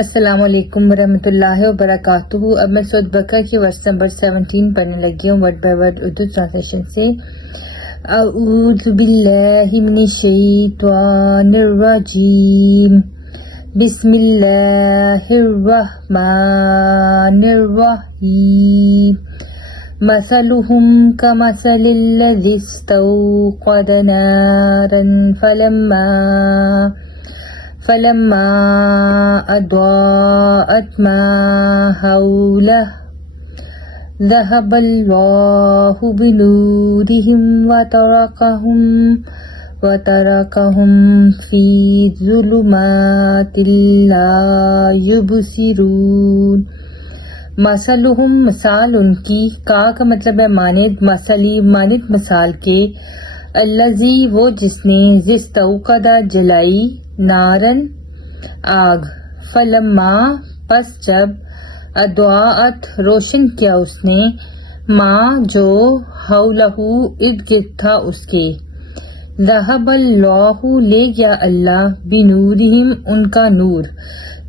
السلام علیکم ورحمۃ اللہ وبرکاتہ۔ اب میں سورۃ بقرہ کی ورس نمبر 17 پڑھنے لگی ہوں word by word Urdu translation سے۔ اعوذ باللہ من الشیطان الرجیم، بسم اللہ الرحمن الرحیم۔ مثلهم كمثل الذي استوقد نارا فلما أضاءت ما حوله ذهب الله بنورهم وتركهم في ظلمات لا يبصرون۔ مثلهم مثال ان کی، کا مطلب ہے مانند، مثلی مانند مثال کے، الذی وہ جس نے، استوقد جلائی، نارن آگ، فلما پس جب، اضاءت روشن کیا اس نے، ماں جو، حولہ ارد گرد تھا اس کے، ذہب اللہ لے گیا اللہ، بنورہم ان کا نور،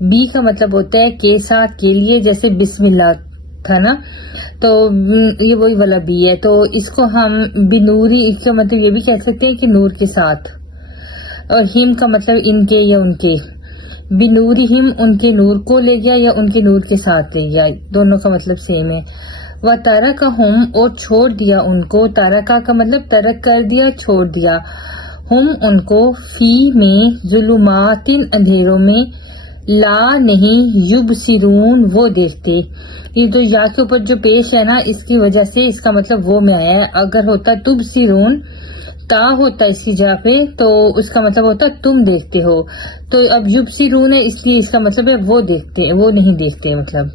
بی کا مطلب ہوتا ہے کے ساتھ، کے لیے، جیسے بسم اللہ تھا نا، تو یہ وہی والا بی ہے، تو اس کو ہم بنوری، اس کا مطلب یہ بھی کہہ سکتے ہیں کہ نور کے ساتھ، اور ہم کا مطلب ان کے یا ان کے، بنورہم ان کے نور کو لے گیا یا ان کے نور کے ساتھ لے گیا، دونوں کا مطلب سیم ہے۔ وَتَرَكَهُمْ اور چھوڑ دیا ان کو، ترکا کا مطلب ترک کر دیا، چھوڑ دیا، ہم ان کو، فی میں، ظلمات اندھیروں میں، لا نہیں، یبصرون وہ دیکھتے، یہ تو یا کے اوپر جو پیش ہے نا، اس کی وجہ سے اس کا مطلب وہ میں آیا ہے، اگر ہوتا تبصرون، تا ہوتا اس کی جگہ پہ تو اس کا مطلب ہوتا تم دیکھتے ہو، تو اب یبصرون ہے اس لیے اس کا مطلب ہے وہ دیکھتے ہیں، وہ نہیں دیکھتے مطلب۔